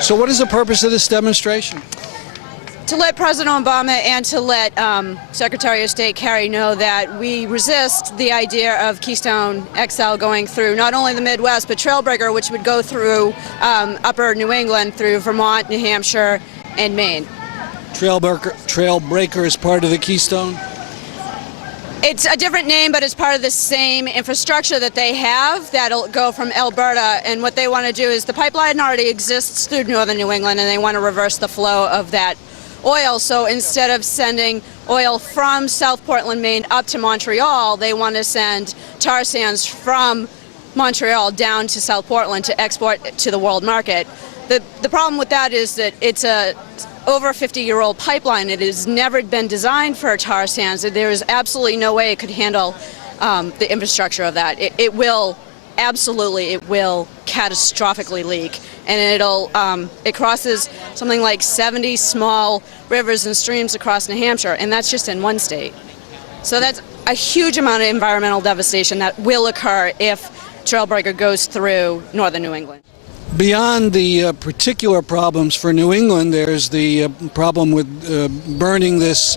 So what is the purpose of this demonstration? To let President Obama and to let Secretary of State Kerry know that we resist the idea of Keystone XL going through not only the Midwest, but Trailbreaker, which would go through upper New England, through Vermont, New Hampshire, and Maine. Trailbreaker is part of the Keystone? It's a different name, but it's part of the same infrastructure that they have that'll go from Alberta. And what they want to do is the pipeline already exists through northern New England, and they want to reverse the flow of that oil. So instead of sending oil from South Portland, Maine up to Montreal, they want to send tar sands from Montreal down to South Portland to export to the world market. The problem with that is that it's a over 50-year-old pipeline. It has never been designed for tar sands. There is absolutely no way it could handle the infrastructure of that. It will catastrophically leak, and it crosses something like 70 small rivers and streams across New Hampshire, and that's just in one state. So that's a huge amount of environmental devastation that will occur if Trailbreaker goes through northern New England. Beyond the particular problems for New England, there's the problem with burning this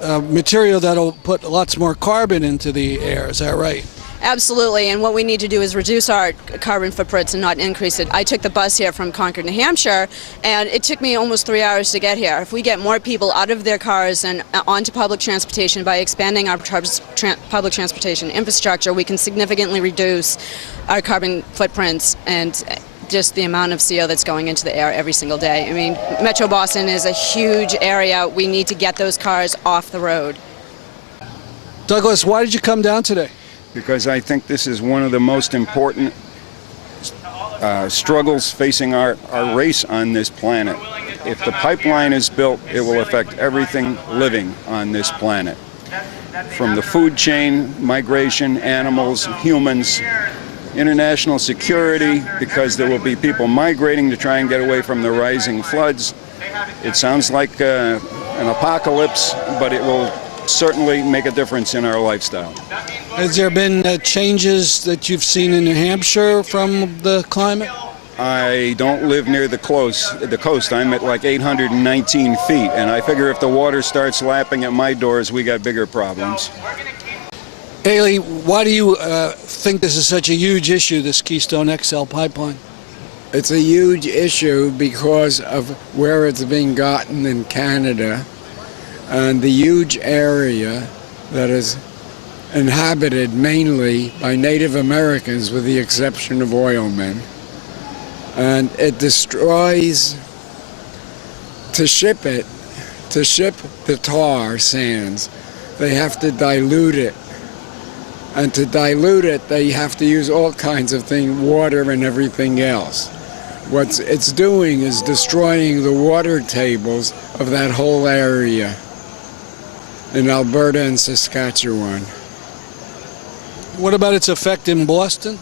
material that'll put lots more carbon into the air. Is that right? Absolutely, and what we need to do is reduce our carbon footprints and not increase it. I took the bus here from Concord, New Hampshire, and it took me almost 3 hours to get here. If we get more people out of their cars and onto public transportation by expanding our public transportation infrastructure, we can significantly reduce our carbon footprints and just the amount of CO that's going into the air every single day. I mean, Metro Boston is a huge area. We need to get those cars off the road. Douglas, why did you come down today? Because I think this is one of the most important struggles facing our race on this planet. If the pipeline is built, it will affect everything living on this planet. From the food chain, migration, animals, humans, international security, because there will be people migrating to try and get away from the rising floods. It sounds like an apocalypse, but it will certainly make a difference in our lifestyle. Has there been changes that you've seen in New Hampshire from the climate? I don't live near the coast. I'm at like 819 feet, and I figure if the water starts lapping at my doors, we got bigger problems. Haley, why do you think this is such a huge issue, this Keystone XL pipeline? It's a huge issue because of where it's being gotten in Canada and the huge area that is inhabited mainly by Native Americans with the exception of oilmen. And it destroys, to ship the tar sands, they have to dilute it. And to dilute it, they have to use all kinds of things, water and everything else. What it's doing is destroying the water tables of that whole area in Alberta and Saskatchewan. What about its effect in Boston?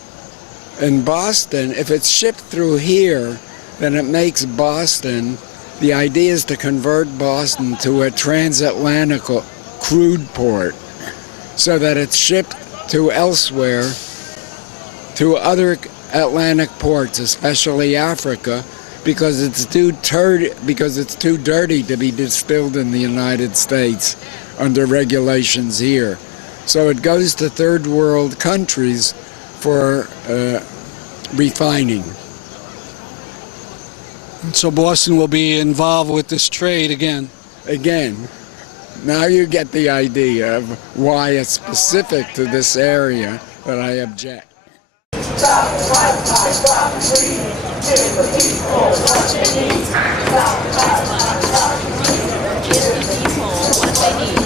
In Boston, if it's shipped through here, then it makes Boston, the idea is to convert Boston to a transatlantic crude port so that it's shipped to elsewhere, to other Atlantic ports, especially Africa, because it's too dirty to be distilled in the United States under regulations here. So it goes to third world countries for refining. So Boston will be involved with this trade again. Now you get the idea of why it's specific to this area that I object. Stop, give the people what they need. Give the people what they need.